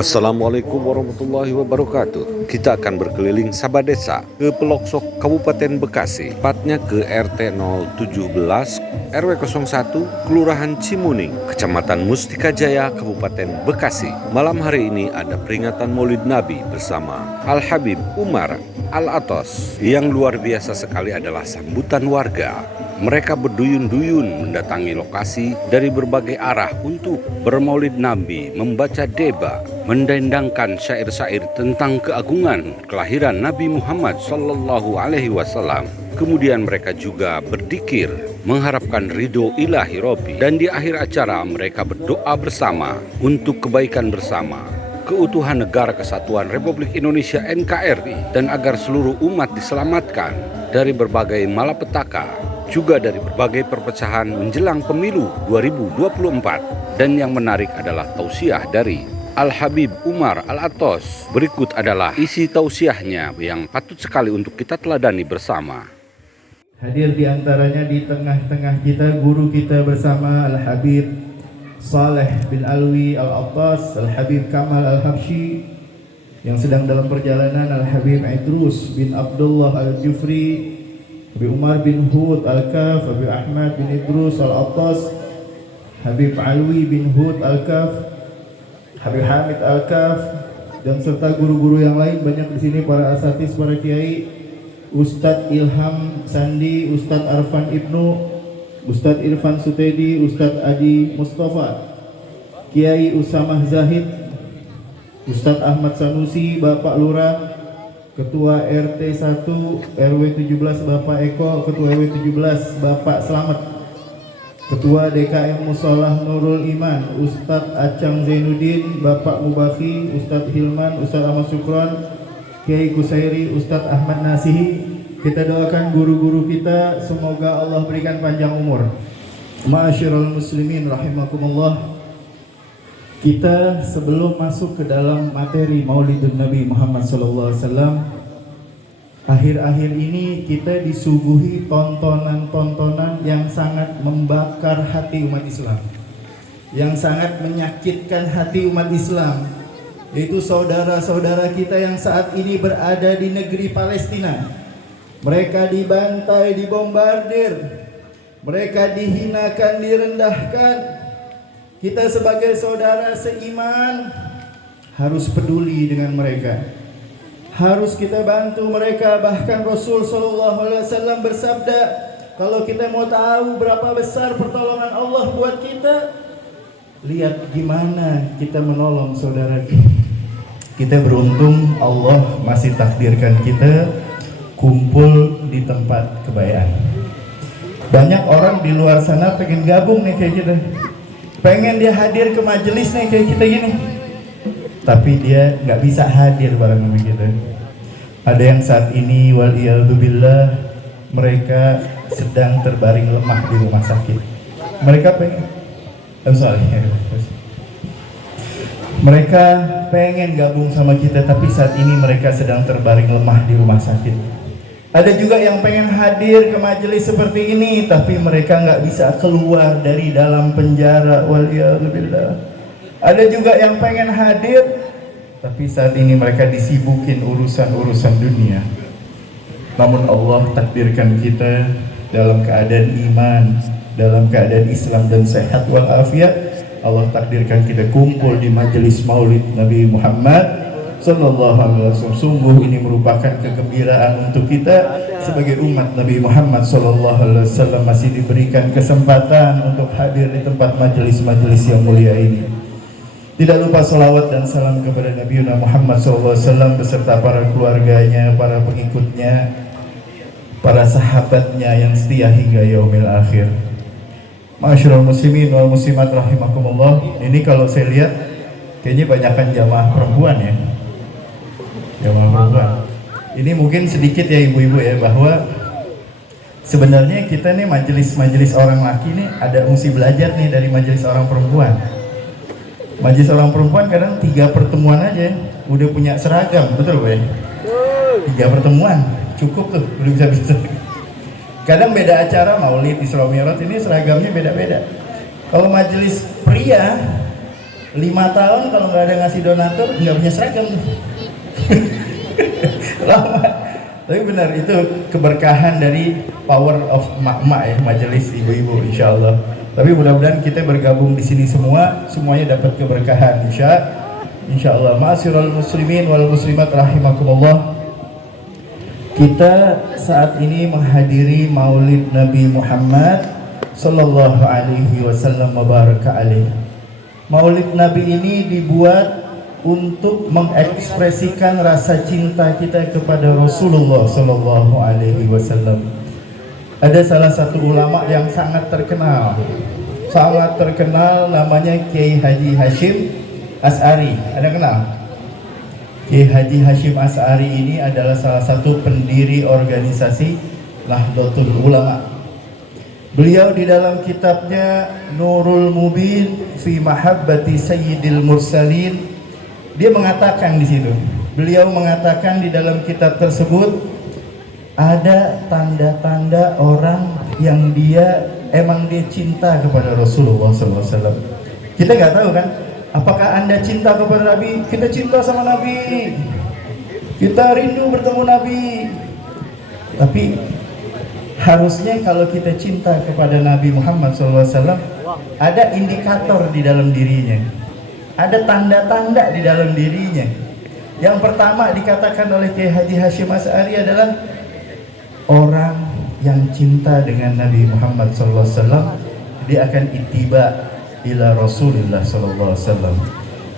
Assalamualaikum warahmatullahi wabarakatuh. Kita akan berkeliling Sabah Desa ke pelosok Kabupaten Bekasi, tepatnya ke RT 017 RW 01 Kelurahan Cimuning, Kecamatan Mustika Jaya, Kabupaten Bekasi. Malam hari ini ada peringatan Maulid Nabi bersama Al-Habib Umar Al-Atos. Yang luar biasa sekali adalah sambutan warga. Mereka berduyun-duyun mendatangi lokasi dari berbagai arah untuk bermaulid Nabi, membaca deba, mendendangkan syair-syair tentang keagungan kelahiran Nabi Muhammad SAW. Kemudian mereka juga berzikir, mengharapkan ridho ilahi Robbi. Dan di akhir acara mereka berdoa bersama untuk kebaikan bersama, keutuhan Negara Kesatuan Republik Indonesia NKRI, dan agar seluruh umat diselamatkan dari berbagai malapetaka, juga dari berbagai perpecahan menjelang pemilu 2024. Dan yang menarik adalah tausiah dari Al-Habib Umar Al-Atos. Berikut adalah isi tausiahnya yang patut sekali untuk kita teladani bersama. Hadir di antaranya di tengah-tengah kita guru kita bersama Al-Habib Saleh bin Alwi Al-Atas, Al-Habib Kamal Al-Habsyi, yang sedang dalam perjalanan Al-Habib Idrus bin Abdullah Al-Jufri, Habib Umar bin Hud Al-Kaf, Habib Ahmad bin Idrus Al-Atas, Habib Alwi bin Hud Al-Kaf, Habib Hamid Al-Kaf, dan serta guru-guru yang lain banyak di sini, para asatis, para kiai, Ustadz Ilham Sandi, Ustadz Arfan Ibnu, Ustadz Irfan Sutedi, Ustadz Adi Mustafa, Kiai Usamah Zahid, Ustadz Ahmad Sanusi, Bapak Lurah, Ketua RT 1 RW 17 Bapak Eko, Ketua RW 17 Bapak Slamet, Ketua DKM Musolah Nurul Iman, Ustadz Acang Zainuddin, Bapak Mubaki, Ustadz Hilman, Ustadz Ahmad Syukron, Kiai Kusairi, Ustadz Ahmad Nasihi. Kita doakan guru-guru kita, semoga Allah berikan panjang umur. Ma'asyiral muslimin rahimakumullah. Kita sebelum masuk ke dalam materi Maulidun Nabi Muhammad SAW, akhir-akhir ini kita disuguhi tontonan-tontonan yang sangat membakar hati umat Islam, yang sangat menyakitkan hati umat Islam, yaitu saudara-saudara kita yang saat ini berada di negeri Palestina. Mereka dibantai, dibombardir, mereka dihinakan, direndahkan. Kita sebagai saudara seiman harus peduli dengan mereka, harus kita bantu mereka. Bahkan Rasul SAW bersabda, kalau kita mau tahu berapa besar pertolongan Allah buat kita, lihat gimana kita menolong saudara kita. Kita beruntung Allah masih takdirkan kita kumpul di tempat kebaikan. Banyak orang di luar sana pengen gabung nih kayak kita, pengen dia hadir ke majelis nih kayak kita gini, tapi dia nggak bisa hadir bareng sama kita. Ada yang saat ini waliyadzubillah mereka sedang terbaring lemah di rumah sakit. Mereka pengen, mereka pengen gabung sama kita, tapi saat ini mereka sedang terbaring lemah di rumah sakit. Ada juga yang pengen hadir ke majelis seperti ini, tapi mereka nggak bisa keluar dari dalam penjara. Waliyadzubillah. Ada juga yang pengen hadir, tapi saat ini mereka disibukin urusan-urusan dunia. Namun Allah takdirkan kita dalam keadaan iman, dalam keadaan Islam dan sehat walafiat. Allah takdirkan kita kumpul di majelis Maulid Nabi Muhammad Sallallahu Alaihi Wasallam. Sungguh ini merupakan kegembiraan untuk kita sebagai umat Nabi Muhammad Sallallahu Alaihi Wasallam, masih diberikan kesempatan untuk hadir di tempat majelis-majelis yang mulia ini. Tidak lupa salawat dan salam kepada Nabi Muhammad Sallallahu Alaihi Wasallam beserta para keluarganya, para pengikutnya, para sahabatnya yang setia hingga yaumil akhir. Ma'asyiral muslimin wal muslimat rahimakumullah. Ini kalau saya lihat kayaknya banyakkan jamaah perempuan ya. Jamaah perempuan. Ini mungkin sedikit ya ibu-ibu ya, bahwa sebenarnya kita nih majelis orang laki nih ada fungsi belajar nih dari majelis orang perempuan. Majelis orang perempuan kadang 3 pertemuan aja udah punya seragam, betul ya? 3 pertemuan cukup tuh, udah bisa. Kadang beda acara Maulid, Isra Mi'raj, ini seragamnya beda-beda. Kalau majelis pria 5 tahun kalau nggak ada ngasih donatur nggak punya seragam. Lama. Tapi benar itu keberkahan dari power of emak-emak ya, majelis ibu-ibu insyaallah. Tapi mudah-mudahan kita bergabung di sini semuanya dapat keberkahan insyaallah. Ma'asyiral muslimin wal muslimat rahimakumullah. Kita saat ini menghadiri Maulid Nabi Muhammad sallallahu alaihi wasallam wa baraka alaihi. Maulid Nabi ini dibuat untuk mengekspresikan rasa cinta kita kepada Rasulullah sallallahu alaihi wasallam. Ada salah satu ulama yang sangat terkenal namanya Kiai Haji Hashim Asy'ari. Ada kenal? Kiai Haji Hashim Asy'ari ini adalah salah satu pendiri organisasi Nahdlatul Ulama. Beliau di dalam kitabnya Nurul Mubin fi Mahabbati Sayyidil Mursalin, dia mengatakan di situ, beliau mengatakan di dalam kitab tersebut ada tanda-tanda orang yang dia cinta kepada Rasulullah SAW. Kita nggak tahu kan, apakah Anda cinta kepada Nabi? Kita cinta sama Nabi, kita rindu bertemu Nabi. Tapi harusnya kalau kita cinta kepada Nabi Muhammad SAW, ada indikator di dalam dirinya, ada tanda-tanda di dalam dirinya. Yang pertama dikatakan oleh Kiai Haji Hashim Asy'ari adalah orang yang cinta dengan Nabi Muhammad SAW, dia akan ittiba ila Rasulullah SAW.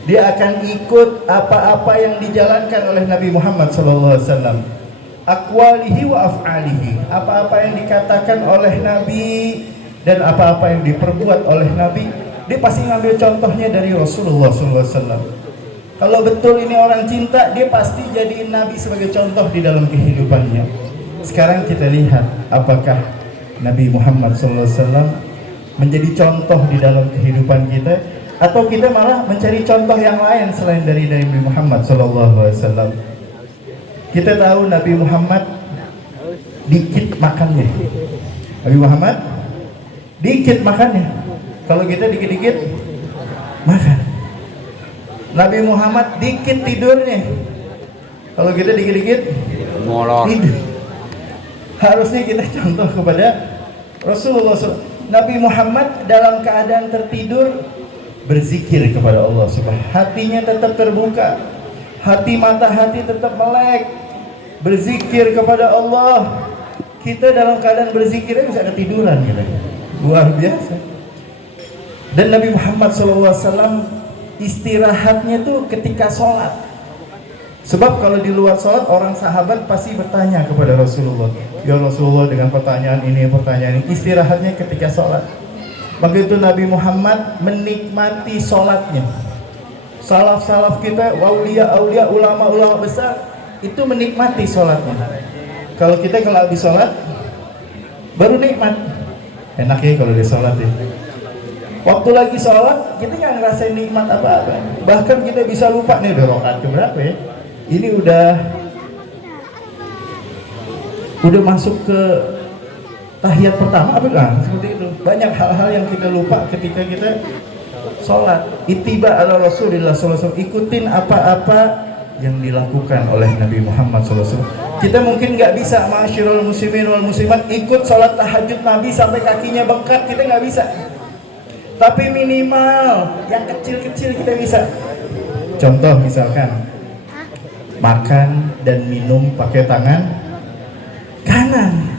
Dia akan ikut apa-apa yang dijalankan oleh Nabi Muhammad SAW. Aqwalihi wa af'alihi, apa-apa yang dikatakan oleh Nabi dan apa-apa yang diperbuat oleh Nabi, dia pasti ngambil contohnya dari Rasulullah SAW. Kalau betul ini orang cinta, dia pasti jadiin Nabi sebagai contoh di dalam kehidupannya. Sekarang kita lihat apakah Nabi Muhammad SAW menjadi contoh di dalam kehidupan kita, atau kita malah mencari contoh yang lain selain dari Nabi Muhammad SAW. Kita tahu Nabi Muhammad dikit makannya. Nabi Muhammad dikit makannya. Kalau kita dikit-dikit makan. Nabi Muhammad dikit tidurnya. Kalau kita dikit-dikit tidur. Harusnya kita contoh kepada Rasulullah SAW. Nabi Muhammad dalam keadaan tertidur berzikir kepada Allah Subhanahu. Hatinya tetap terbuka, mata hati tetap melek, berzikir kepada Allah. Kita dalam keadaan berzikirnya bisa ketiduran gitu. Luar biasa. Dan Nabi Muhammad SAW istirahatnya tuh ketika sholat. Sebab kalau di luar sholat, orang sahabat pasti bertanya kepada Rasulullah, ya Rasulullah, dengan pertanyaan ini. Istirahatnya ketika sholat. Begitu Nabi Muhammad menikmati sholatnya. Salaf-salaf kita, aulia, ulama-ulama besar, itu menikmati sholatnya. Kalau kita kalau habis sholat baru nikmat. Enak ya kalau di sholat ya. Waktu lagi sholat kita nggak ngerasain nikmat apa-apa. Bahkan kita bisa lupa nih udah rakaat keberapa ya. Ini udah masuk ke tahiyat pertama apa kan? Seperti itu. Banyak hal-hal yang kita lupa ketika kita sholat. Ittiba ala Rasulillah SAW, ikutin apa-apa yang dilakukan oleh Nabi Muhammad SAW. Kita mungkin nggak bisa, ma'asyiral muslimin wal muslimat, ikut sholat tahajud Nabi sampai kakinya bengkak, kita nggak bisa. Tapi minimal yang kecil-kecil kita bisa. Contoh misalkan makan dan minum pakai tangan kanan.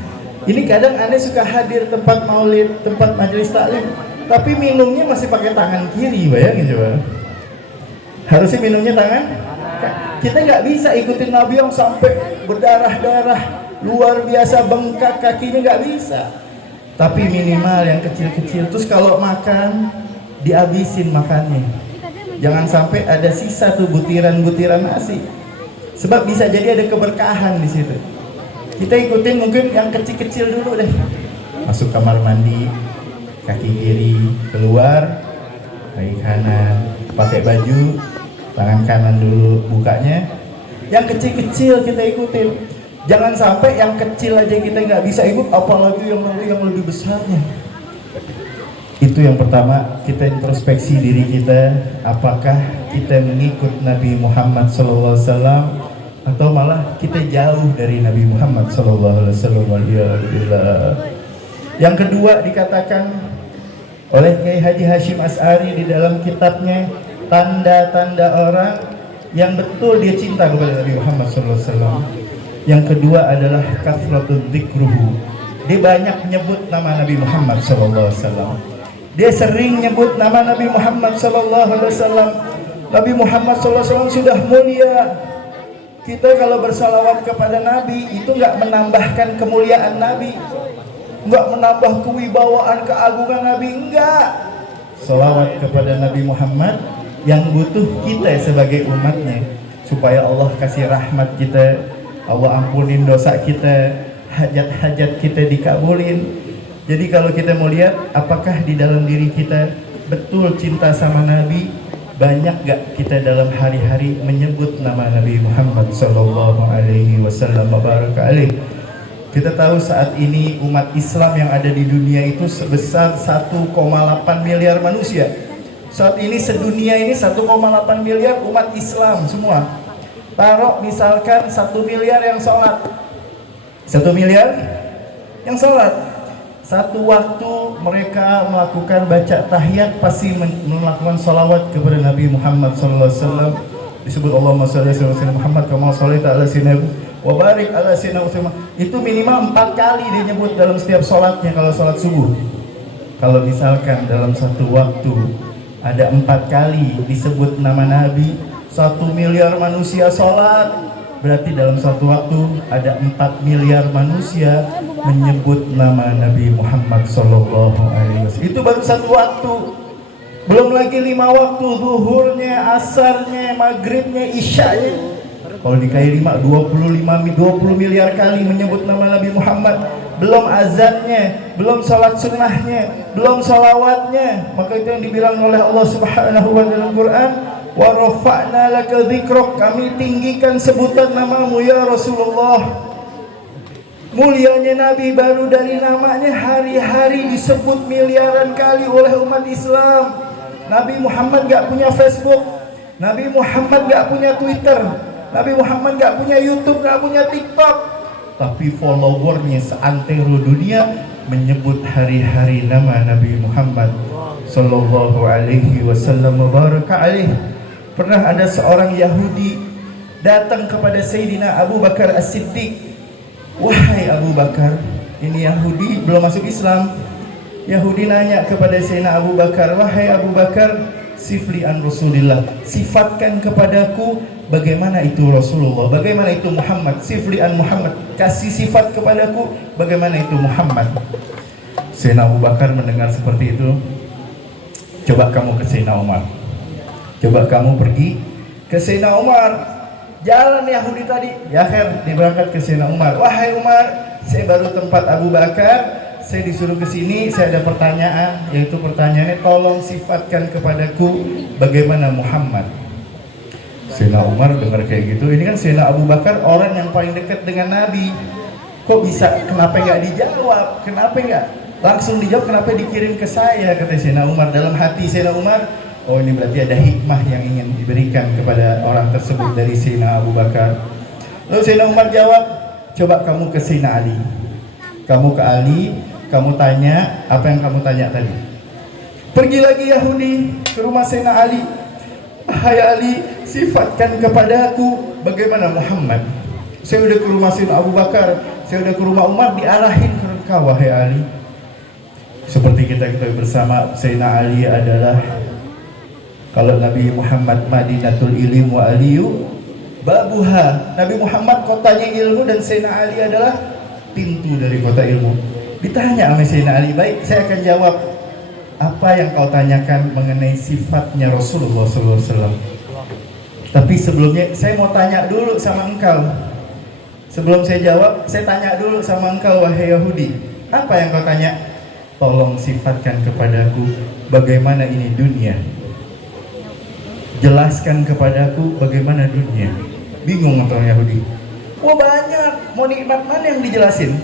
Ini kadang aneh suka hadir tempat maulid, tempat majelis taklim, tapi minumnya masih pakai tangan kiri, bayangin coba. Harusnya minumnya tangan. Kita nggak bisa ikutin Nabi yang sampai berdarah-darah, luar biasa bengkak kakinya, nggak bisa. Tapi minimal yang kecil-kecil. Terus kalau makan, dihabisin makannya. Jangan sampai ada sisa tuh butiran-butiran nasi. Sebab bisa jadi ada keberkahan di situ. Kita ikutin mungkin yang kecil-kecil dulu deh. Masuk kamar mandi, kaki kiri, keluar, kaki kanan, pakai baju, tangan kanan dulu bukanya. Yang kecil-kecil kita ikutin. Jangan sampai yang kecil aja kita nggak bisa ikut, apalagi yang nanti yang lebih besarnya. Itu yang pertama, kita introspeksi diri kita, apakah kita mengikut Nabi Muhammad SAW atau malah kita jauh dari Nabi Muhammad SAW. Yang kedua dikatakan oleh Kiai Haji Hashim As'ari di dalam kitabnya Tanda-tanda orang yang betul dia cinta kepada Nabi Muhammad SAW. Yang kedua adalah kasratul dzikruhu. Dia banyak menyebut nama Nabi Muhammad SAW. Dia sering nyebut nama Nabi Muhammad SAW. Nabi Muhammad SAW sudah mulia. Kita kalau bersalawat kepada Nabi itu nggak menambahkan kemuliaan Nabi, nggak menambah kewibawaan keagungan Nabi, enggak. Salawat kepada Nabi Muhammad yang butuh kita sebagai umatnya, supaya Allah kasih rahmat kita, Allah ampunin dosa kita, hajat-hajat kita dikabulin. Jadi kalau kita mau lihat apakah di dalam diri kita betul cinta sama Nabi, banyak gak kita dalam hari-hari menyebut nama Nabi Muhammad sallallahu alaihi wasallam baraka alaih. Kita tahu saat ini umat Islam yang ada di dunia itu sebesar 1,8 miliar manusia. Saat ini sedunia ini 1,8 miliar umat Islam semua. Taruh misalkan 1 miliar yang sholat, 1 miliar yang sholat. Satu waktu mereka melakukan baca tahiyat pasti melakukan salawat kepada Nabi Muhammad SAW. Disebut Allahumma shalli ala sayyidina Muhammad kama shallaita ala sayyidina wa barik ala sayyidina Muhammad. Itu minimal 4 kali dia nyebut dalam setiap sholatnya kalau sholat subuh. Kalau misalkan dalam satu waktu ada 4 kali disebut nama Nabi, 1 miliar manusia sholat, berarti dalam satu waktu ada 4 miliar manusia menyebut nama Nabi Muhammad Sallallahu Alaihi Wasallam. Itu baru satu waktu, belum lagi 5 waktu, zuhurnya, asarnya, maghribnya, isyanya. Kalau dikali 5, 20 miliar kali menyebut nama Nabi Muhammad. Belum azannya, belum salat sunnahnya, belum salawatnya. Maka itu yang dibilang oleh Allah Subhanahu wa Ta'ala dalam Quran, wa rafa'na laka dzikrak, kami tinggikan sebutan namamu ya Rasulullah. Mulianya Nabi baru dari namanya hari-hari disebut miliaran kali oleh umat Islam. Nabi Muhammad gak punya Facebook, Nabi Muhammad gak punya Twitter, Nabi Muhammad gak punya YouTube, gak punya TikTok, tapi followernya seantero dunia menyebut hari-hari nama Nabi Muhammad Sallallahu Alaihi Wasallam baraka alaih. Pernah ada seorang Yahudi datang kepada Sayyidina Abu Bakar As-Siddiq. Wahai Abu Bakar, ini Yahudi belum masuk Islam. Yahudi nanya kepada Sayyidina Abu Bakar, wahai Abu Bakar, sifli an Rasulillah, sifatkan kepadaku bagaimana itu Rasulullah, bagaimana itu Muhammad. Sifli an Muhammad, kasih sifat kepadaku bagaimana itu Muhammad. Sayyidina Abu Bakar mendengar seperti itu, coba kamu ke Sayyidina Umar, coba kamu pergi ke Sayyidina Umar. Jalan Yahudi tadi, ya akhir diberangkat ke Sayyidina Umar. Wahai Umar, saya baru tempat Abu Bakar, saya disuruh ke sini, saya ada pertanyaan, yaitu pertanyaannya, tolong sifatkan kepadaku bagaimana Muhammad. Sayyidina Umar dengar kayak gitu, ini kan Sayyidina Abu Bakar orang yang paling dekat dengan Nabi. Kok bisa, kenapa nggak dijawab? Kenapa nggak langsung dijawab? Kenapa dikirim ke saya? Kata Sayyidina Umar. Dalam hati Sayyidina Umar, oh ini berarti ada hikmah yang ingin diberikan kepada orang tersebut dari Sayyidina Abu Bakar. Lalu Sayyidina Umar jawab, coba kamu ke Sayyidina Ali. Kamu ke Ali, kamu tanya apa yang kamu tanya tadi. Pergi lagi Yahudi ke rumah Sayyidina Ali. Hai Ali, sifatkan kepadaku bagaimana Muhammad. Saya udah ke rumah Sayyidina Abu Bakar, saya udah ke rumah Umar, diarahin ke engkau wahai Ali. Seperti kita ketahui bersama, Sayyidina Ali adalah, kalau Nabi Muhammad Madinatul Ilim wa Aliyu babuha, Nabi Muhammad kotanya ilmu dan Sayyidina Ali adalah pintu dari kota ilmu. Ditanya sama Sayyidina Ali, baik saya akan jawab apa yang kau tanyakan mengenai sifatnya Rasulullah SAW. Tapi sebelumnya saya mau tanya dulu sama engkau. Sebelum saya jawab, saya tanya dulu sama engkau wahai Yahudi. Apa yang kau tanya? Tolong sifatkan kepadaku bagaimana ini dunia. Jelaskan kepadaku bagaimana dunia. Bingung orang Yahudi. Wah banyak, mau nikmat mana yang dijelasin?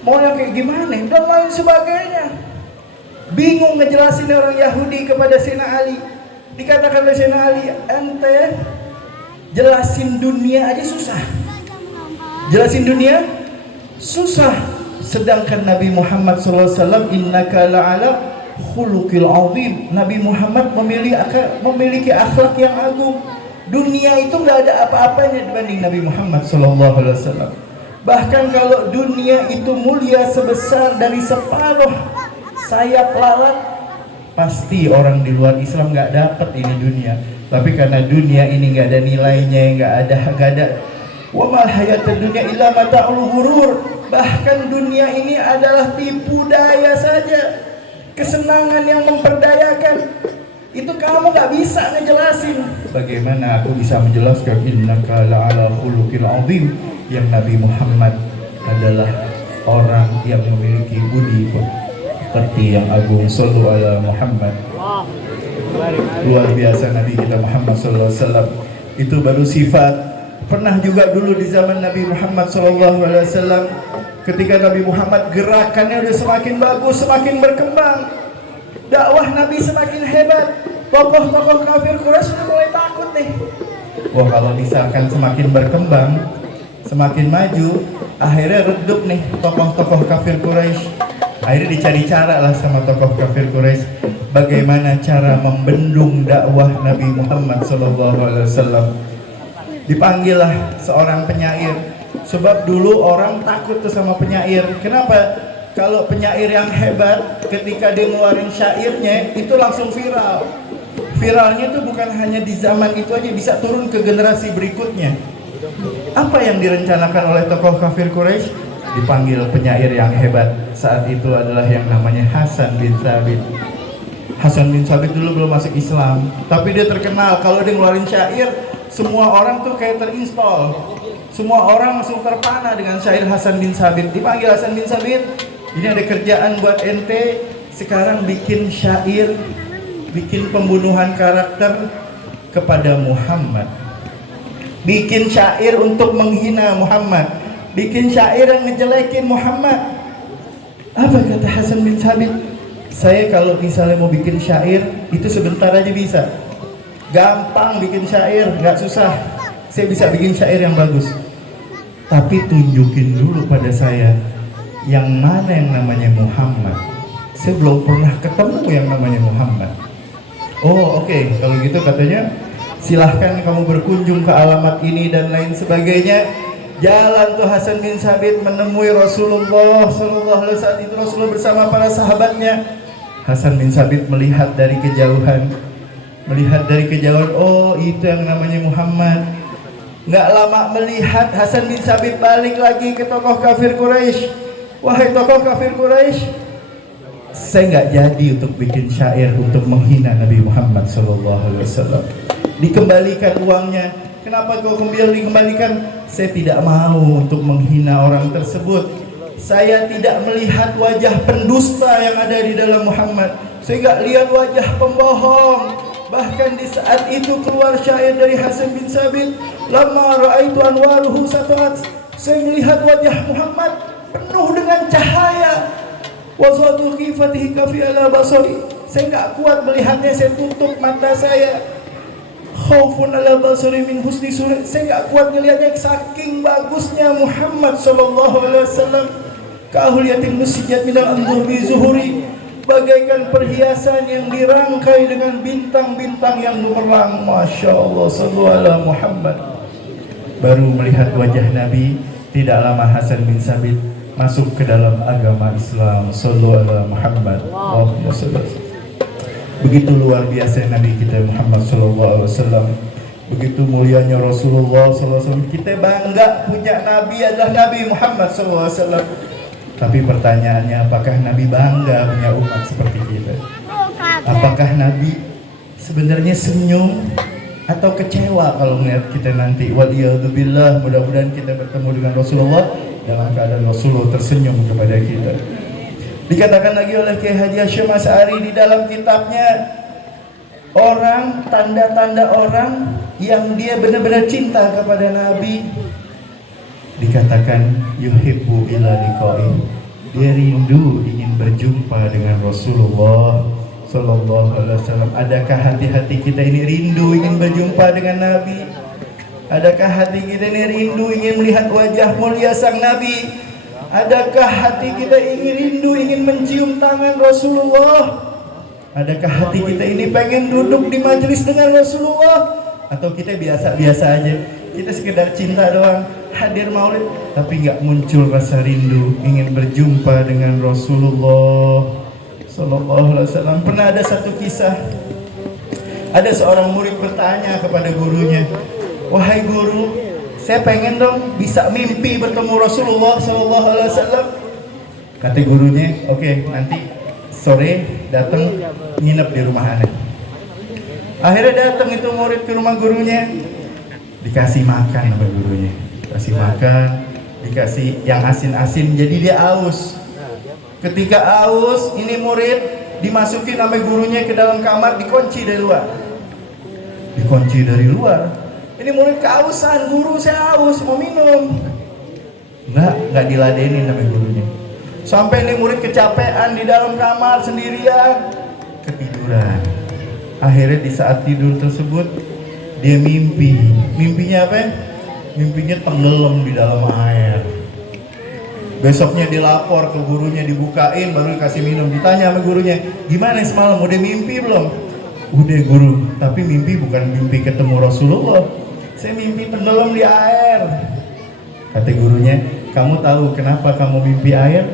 Mau yang kayak gimana? Dan lain sebagainya. Bingung ngejelasin orang Yahudi kepada Sayyidina Ali. Dikatakan oleh Sayyidina Ali, ente jelasin dunia aja susah. Jelasin dunia susah. Sedangkan Nabi Muhammad SAW, innaka la'ala khuluqil azim. Nabi Muhammad memiliki akhlak yang agung. Dunia itu nggak ada apa-apanya dibanding Nabi Muhammad SAW. Bahkan kalau dunia itu mulia sebesar dari separuh sayap lalat, pasti orang di luar Islam nggak dapat ini dunia. Tapi karena dunia ini nggak ada nilainya, nggak ada wa mal hayatud dunya illa mata'ul ghurur. Bahkan dunia ini adalah tipu daya saja, kesenangan yang memperdayakan. Itu kamu nggak bisa ngejelasin. Bagaimana aku bisa menjelaskan innaka la'ala khuluqil azim, yang Nabi Muhammad adalah orang yang memiliki budi pekerti yang agung. Sallu ala Muhammad. Luar biasa Nabi kita Muhammad sallallahu alaihi wasallam. Itu baru sifat. Pernah juga dulu di zaman Nabi Muhammad sallallahu alaihi wasallam, ketika Nabi Muhammad gerakannya udah semakin bagus, semakin berkembang, dakwah Nabi semakin hebat, tokoh-tokoh kafir Quraisy sudah mulai takut nih. Wah, kalau misalkan semakin berkembang, semakin maju, akhirnya redup nih tokoh-tokoh kafir Quraisy. Akhirnya dicari cara lah sama tokoh kafir Quraisy, bagaimana cara membendung dakwah Nabi Muhammad SAW. Dipanggillah seorang penyair, sebab dulu orang takut tuh sama penyair. Kenapa? Kalau penyair yang hebat, ketika dia ngeluarin syairnya itu langsung viral. Viralnya tuh bukan hanya di zaman itu aja, bisa turun ke generasi berikutnya. Apa yang direncanakan oleh tokoh kafir Quraisy? Dipanggil penyair yang hebat. Saat itu adalah yang namanya Hasan bin Thabit. Hasan bin Thabit dulu belum masuk Islam, tapi dia terkenal kalau dia ngeluarin syair, semua orang tuh kayak terinstall. Semua orang langsung terpana dengan syair Hasan bin Thabit. Dipanggil Hasan bin Thabit, ini ada kerjaan buat ente, sekarang bikin syair, bikin pembunuhan karakter kepada Muhammad. Bikin syair untuk menghina Muhammad. Bikin syair yang ngejelekin Muhammad. Apa kata Hasan bin Thabit? Saya kalau misalnya mau bikin syair, itu sebentar aja bisa. Gampang bikin syair, nggak susah. Saya bisa bikin syair yang bagus. Tapi tunjukin dulu pada saya yang mana yang namanya Muhammad. Saya belum pernah ketemu yang namanya Muhammad. Oh oke. Kalau gitu katanya silahkan kamu berkunjung ke alamat ini dan lain sebagainya. Jalan tuh Hasan bin Thabit menemui Rasulullah sallallahu alaihi wasallam. Itu Rasulullah bersama para sahabatnya. Hasan bin Thabit melihat dari kejauhan. Oh itu yang namanya Muhammad. Nggak lama melihat, Hasan bin Thabit balik lagi ke tokoh kafir Quraisy. Wahai tokoh kafir Quraisy, saya nggak jadi untuk bikin syair untuk menghina Nabi Muhammad SAW. Dikembalikan uangnya. Kenapa kau dikembalikan? Saya tidak mau untuk menghina orang tersebut. Saya tidak melihat wajah pendusta yang ada di dalam Muhammad. Saya nggak lihat wajah pembohong. Bahkan di saat itu keluar syair dari Hasan bin Thabit, lama ra'aitu anwaruhu sataat. Saya melihat wajah Muhammad penuh dengan cahaya. Wa zatu khifatihi kafi ala basari. Saya enggak kuat melihatnya, saya tutup mata saya. Khaufun ala basari min husni surat. Saya enggak kuat melihatnya, saking bagusnya Muhammad sallallahu alaihi wasallam. Ka'huliyatin musijat minal anzur bi zuhuri. Bagaikan perhiasan yang dirangkai dengan bintang-bintang yang gemerlang. Masya Allah, sallallahu alaihi Muhammad. Baru melihat wajah Nabi, tidak lama Hasan bin Thabit masuk ke dalam agama Islam. Sallallahu alaihi Muhammad. Allahumma shalli. Begitu luar biasa Nabi kita Muhammad sallallahu alaihi wasallam. Begitu mulianya Rasulullah sallallahu alaihi wasallam. Kita bangga punya Nabi adalah Nabi Muhammad sallallahu alaihi wasallam. Tapi pertanyaannya, apakah Nabi bangga punya umat seperti kita? Apakah Nabi sebenarnya senyum atau kecewa kalau melihat kita nanti? Waliyadzubillah, mudah-mudahan kita bertemu dengan Rasulullah dalam keadaan Rasulullah tersenyum kepada kita. Dikatakan lagi oleh Kiai Haji Hasyim Asy'ari di dalam kitabnya, orang, tanda-tanda orang yang dia benar-benar cinta kepada Nabi, dikatakan yuhibbu ila liqa'i. Dia rindu ingin berjumpa dengan Rasulullah Sallallahu Alaihi Wasallam. Adakah hati-hati kita ini rindu ingin berjumpa dengan Nabi? Adakah hati kita ini rindu ingin melihat wajah mulia sang Nabi? Adakah hati kita ini rindu ingin mencium tangan Rasulullah? Adakah hati kita ini pengen duduk di majelis dengan Rasulullah? Atau kita biasa-biasa aja, kita sekedar cinta doang, hadir maulid, tapi nggak muncul rasa rindu ingin berjumpa dengan Rasulullah Sallallahu Alaihi Wasallam. Pernah ada satu kisah, ada seorang murid bertanya kepada gurunya, wahai guru, saya pengen dong bisa mimpi bertemu Rasulullah Sallallahu Alaihi Wasallam. Kata gurunya, oke, nanti sore datang nginep di rumah Anda. Akhirnya datang itu murid ke rumah gurunya, dikasih makan sama gurunya, dikasih makan, dikasih yang asin-asin, jadi dia aus. Ketika aus, ini murid dimasukin sama gurunya ke dalam kamar, dikunci dari luar. Dikunci dari luar. Ini murid kehausan, guru saya haus, mau minum. Nggak diladenin sama gurunya. Sampai ini murid kecapean di dalam kamar sendirian, ketiduran. Akhirnya di saat tidur tersebut dia mimpi. Mimpinya apa? Mimpinya tenggelam di dalam air. Besoknya dilapor ke gurunya, dibukain, baru dikasih minum. Ditanya sama gurunya, gimana semalam, udah mimpi belum? Udah guru, tapi mimpi bukan mimpi ketemu Rasulullah, saya mimpi tenggelam di air. Kata gurunya, kamu tahu kenapa kamu mimpi air?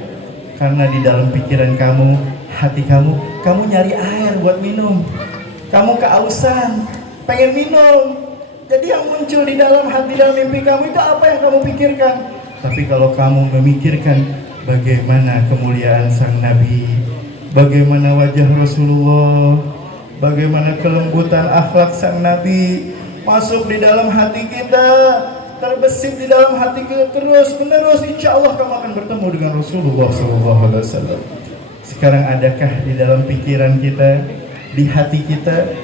Karena di dalam pikiran kamu, hati kamu nyari air buat minum. Kamu kehausan, pengen minum. Jadi yang muncul di dalam hati dan mimpi kamu itu apa yang kamu pikirkan? Tapi kalau kamu memikirkan bagaimana kemuliaan sang Nabi, bagaimana wajah Rasulullah, bagaimana kelembutan akhlak sang Nabi masuk di dalam hati kita, terbesit di dalam hati kita terus menerus, insya Allah kamu akan bertemu dengan Rasulullah SAW. Sekarang adakah di dalam pikiran kita, di hati kita,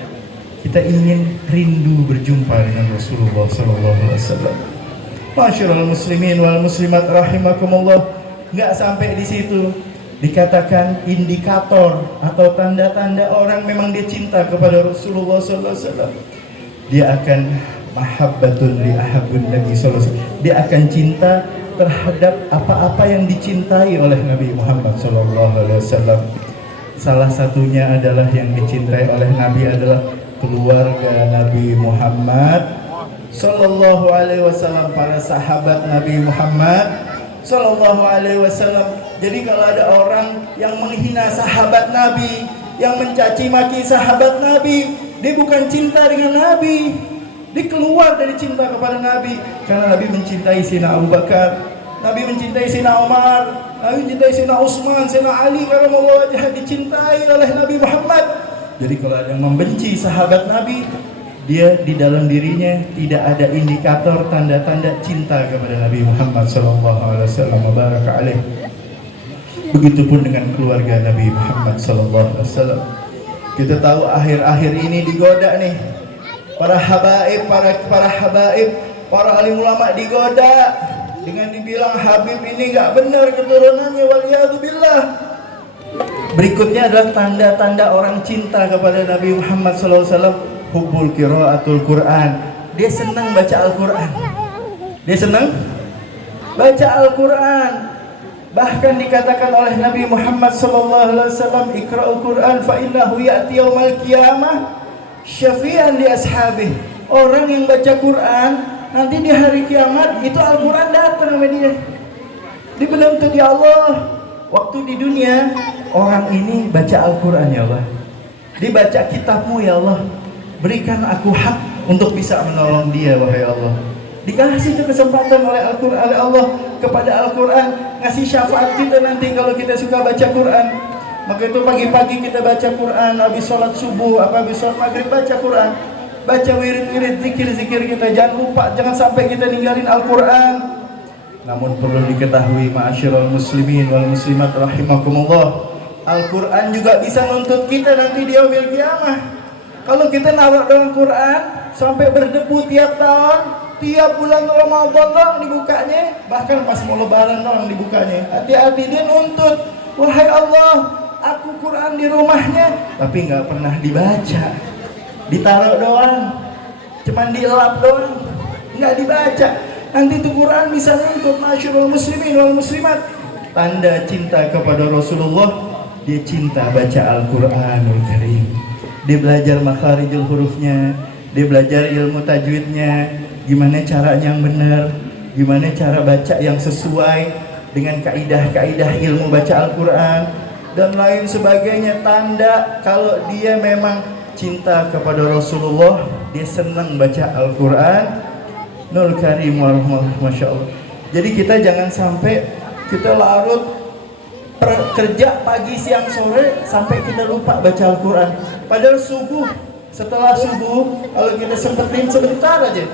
kita ingin rindu berjumpa dengan Rasulullah SAW? Masyarul muslimin wal muslimat rahimakumullah. Nggak sampai di situ, dikatakan indikator atau tanda-tanda orang memang dia cinta kepada Rasulullah SAW. Dia akan mahabbatun li ahabbun Nabi SAW. Dia akan cinta terhadap apa-apa yang dicintai oleh Nabi Muhammad SAW. Salah satunya adalah yang dicintai oleh Nabi adalah keluarga Nabi Muhammad Sallallahu Alaihi Wasallam, para sahabat Nabi Muhammad Sallallahu Alaihi Wasallam. Jadi kalau ada orang yang menghina sahabat Nabi, yang mencaci maki sahabat Nabi, dia bukan cinta dengan Nabi, dia keluar dari cinta kepada Nabi. Karena Nabi mencintai Sayyidina Abu Bakar, Nabi mencintai Sayyidina Umar, Nabi mencintai Sayyidina Utsman, Sayyidina Ali, karena Allah dicintai oleh Nabi Muhammad. Jadi kalau ada yang membenci sahabat Nabi, dia di dalam dirinya tidak ada indikator tanda-tanda cinta kepada Nabi Muhammad SAW. Baraka alaih. Begitupun dengan keluarga Nabi Muhammad SAW. Kita tahu akhir-akhir ini digoda nih, para habaib, para alim ulama digoda dengan dibilang Habib ini nggak benar keturunannya, waliyadzubillah. Berikutnya adalah tanda-tanda orang cinta kepada Nabi Muhammad SAW. Hubbul qiraatul Quran. Dia senang baca Al-Quran. Dia senang baca Al-Quran. Bahkan dikatakan oleh Nabi Muhammad SAW, Iqra'ul Quran fa innahu ya'ti yaumal qiyamah syafi'an li ashabih. Orang yang baca Quran nanti di hari kiamat itu Al-Quran datang sama dia. Dia penuntut, ya Allah, waktu di dunia orang ini baca Al-Quran, ya Allah, dibaca kitabmu, ya Allah, berikan aku hak untuk bisa menolong dia, wahai Allah. Dikasih itu kesempatan oleh Al-Quran, oleh Allah kepada Al-Quran, ngasih syafaat kita nanti kalau kita suka baca Quran. Maka itu pagi-pagi kita baca Quran, habis sholat subuh, habis sholat maghrib baca Quran, baca wirid-wirid, zikir-zikir kita. Jangan lupa, jangan sampai kita ninggalin Al-Quran. Namun perlu diketahui, ma'asyiral muslimin wal muslimat rahimakumullah, Al-Quran juga bisa nuntut kita nanti di yaumil qiyamah. Kalau kita nawak dengan Quran sampai berdebu tiap tahun, tiap bulan Ramadan doang dibukanya, bahkan pas mau lebaran doang dibukanya. Hati-hati, dia nuntut, wahai Allah, aku Quran di rumahnya tapi nggak pernah dibaca, ditaruh doang, cuman dielap doang, nggak dibaca. Nanti tuh Quran bisa nuntut, masyarul muslimin wal muslimat, tanda cinta kepada Rasulullah, dia cinta baca Al-Quranul Karim, dia belajar makharijul hurufnya, dia belajar ilmu tajwidnya, gimana caranya yang benar, gimana cara baca yang sesuai dengan kaidah-kaidah ilmu baca Al-Quran dan lain sebagainya. Tanda kalau dia memang cinta kepada Rasulullah, dia senang baca Al-Quran Nul Karim warahmatullahi, Masya Allah. Jadi kita jangan sampai kita larut kerja pagi siang sore sampai kita lupa baca Al-Quran. Padahal subuh, setelah subuh kalau kita sempetin sebentar aja,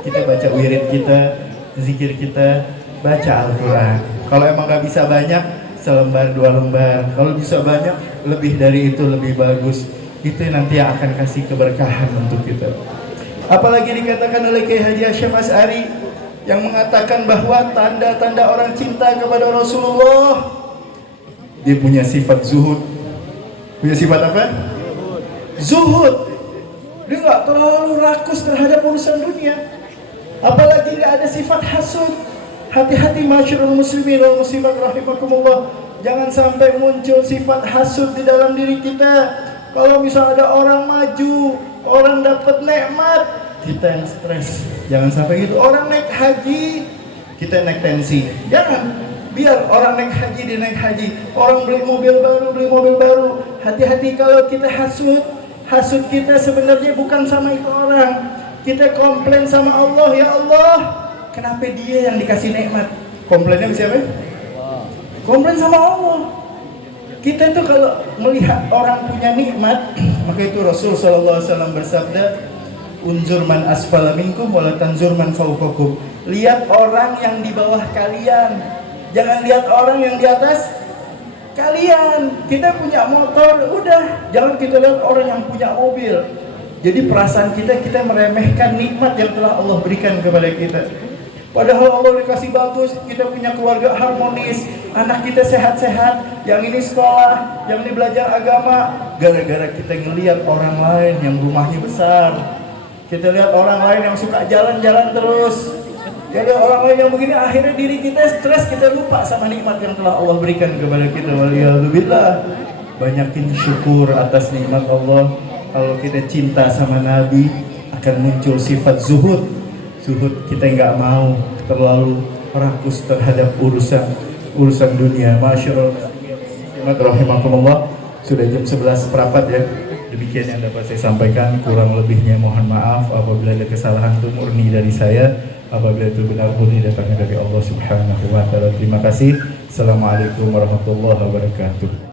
kita baca wirid kita, zikir kita, baca Al-Quran. Kalau emang gak bisa banyak, selembar dua lembar. Kalau bisa banyak, lebih dari itu lebih bagus. Itu nanti yang akan kasih keberkahan untuk kita. Apalagi dikatakan oleh Kiai Haji Hasyim Asy'ari yang mengatakan bahwa tanda-tanda orang cinta kepada Rasulullah, dia punya sifat zuhud. Punya sifat apa? Zuhud. Dia nggak terlalu rakus terhadap urusan dunia. Apalagi nggak ada sifat hasud. Hati-hati masyarul muslimin wal muslimat rahimakumullah, jangan sampai muncul sifat hasud di dalam diri kita. Kalau misalnya ada orang maju, orang dapat nikmat, kita yang stres. Jangan sampai gitu. Orang naik haji, kita naik tensi. Jangan. Biar orang naik haji dia naik haji, orang beli mobil baru. Hati-hati kalau kita hasud. Hasud kita sebenarnya bukan sama itu orang. Kita komplain sama Allah, ya Allah, kenapa dia yang dikasih nikmat? Komplainnya siapa? Komplain sama Allah. Kita itu kalau melihat orang punya nikmat, maka itu Rasul sallallahu alaihi wasallam bersabda, unzur man asfala minkum wala tanzur man fawqakum. Lihat orang yang di bawah kalian, jangan lihat orang yang di atas kalian. Kita punya motor, udah, jangan kita lihat orang yang punya mobil. Jadi perasaan kita meremehkan nikmat yang telah Allah berikan kepada kita. Padahal Allah dikasih bagus, kita punya keluarga harmonis, anak kita sehat-sehat, yang ini sekolah, yang ini belajar agama. Gara-gara kita ngelihat orang lain yang rumahnya besar, kita lihat orang lain yang suka jalan-jalan terus, jadi orang lain yang begini, akhirnya diri kita stres, kita lupa sama nikmat yang telah Allah berikan kepada kita. Waliyahzubillah. Banyakin syukur atas nikmat Allah. Kalau kita cinta sama Nabi, akan muncul sifat zuhud. Zuhud, kita nggak mau terlalu rakus terhadap urusan dunia. Masyaallah. Rahimakumullah. Sudah jam 11 perapat ya. Demikian yang dapat saya sampaikan. Kurang lebihnya mohon maaf apabila ada kesalahan itu murni dari saya. Apabila itu benar murni datangnya dari Allah Subhanahu wa taala. Terima kasih. Assalamualaikum warahmatullahi wabarakatuh.